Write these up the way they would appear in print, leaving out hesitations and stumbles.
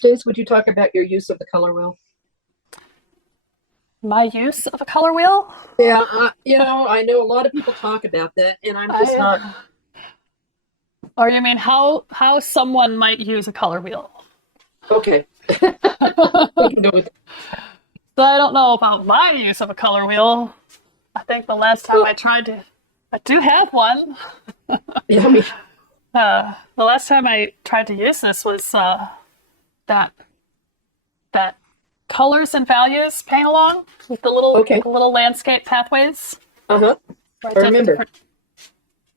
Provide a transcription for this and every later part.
these days would you talk about your use of the color wheel? My use of a color wheel? Yeah, I know a lot of people talk about that, and I'm just not. I, or you mean how someone might use a color wheel? Okay, we can go with that. So I don't know about my use of a color wheel. I think the last time Well, I do have one. yeah, I mean, The last time I tried to use this was that that colors and values paint along with okay, the little landscape pathways. uh-huh. Where I I did the remember. different,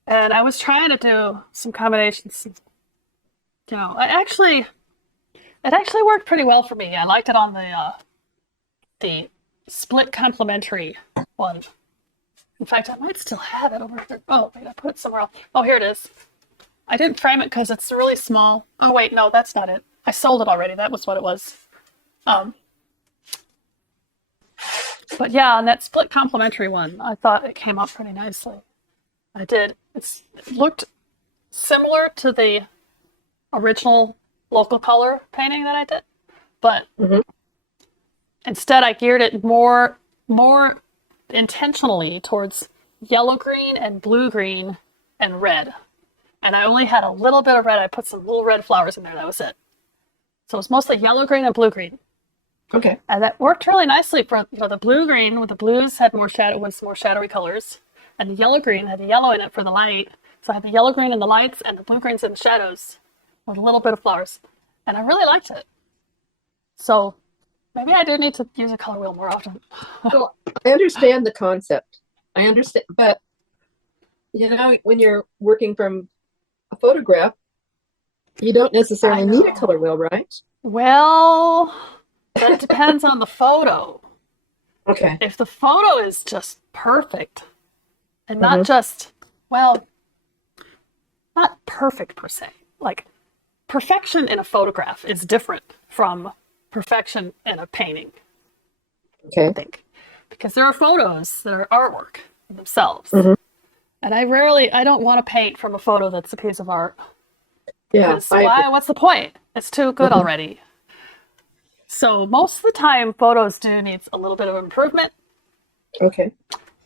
and I was trying to do some combinations. It actually worked pretty well for me. I liked it on the split complementary one. In fact, I might still have it over here. Oh, wait, I put it somewhere else. Oh, here it is. I didn't frame it because it's really small. Oh, wait, no, that's not it. I sold it already. That was what it was. Um, but yeah, on that split complementary one, I thought it came up pretty nicely. I did. It looked similar to the original local color painting that I did, but Hmm. instead I geared it more intentionally towards yellow green and blue green and red. And I only had a little bit of red. I put some little red flowers in there. That was it. So it was mostly yellow green and blue green. Okay. And that worked really nicely for the blue green, with the blues had more shadow, was more shadowy colors, and the yellow green had the yellow in it for the light. So I had the yellow green in the lights and the blue greens in the shadows with a little bit of flowers. And I really liked it. So maybe I do need to use a color wheel more often. Well, I understand the concept. I understand, but when you're working from a photograph, you don't I necessarily need a color know. wheel, right? Well, that depends on the photo. Okay. If the photo is just perfect and not Hmm. just, well, not perfect per se. Like perfection in a photograph is different from perfection in a painting, I Okay. think. Because there are photos that are artwork in themselves. Hmm. And I don't want to paint from a photo that's a piece of art. Yeah, Because I agree. why? What's the point? It's too good Hmm. already. So most of the time, photos do need a little bit of improvement. Okay. And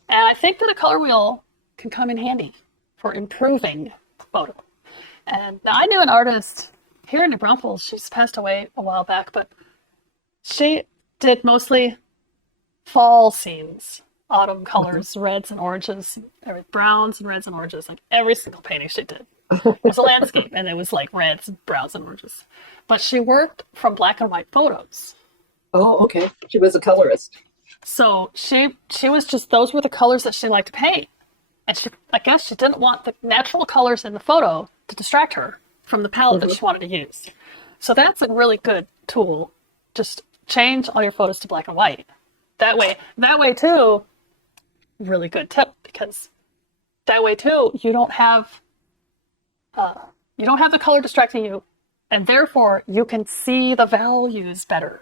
I think that a color wheel can come in handy for improving the photo. And now I knew an artist here in New Braunfels. She's passed away a while back, but she did mostly fall scenes, autumn Mhm. colors, reds and oranges, browns and reds and oranges, like every single painting she did. It was a landscape, and it was like reds, browns, and oranges. But she worked from black and white photos. Oh, okay. She was a colorist. So she was just, those were the colors that she liked to paint. And I guess she didn't want the natural colors in the photo to distract her from the palette that Hmm. she wanted to use. So that's a really good tool. Just change all your photos to black and white. That way too, really good tip, because that way too, you don't have the color distracting you, and therefore you can see the values better.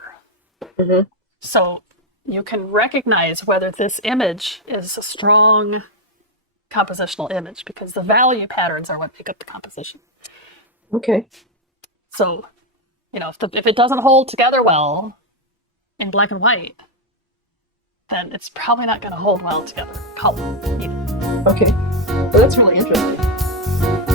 Hmm. So you can recognize whether this image is a strong compositional image, because the value patterns are what make up the composition. Okay. So, if it doesn't hold together well in black and white, then it's probably not going to hold well together in color either. Okay. Well, that's really interesting.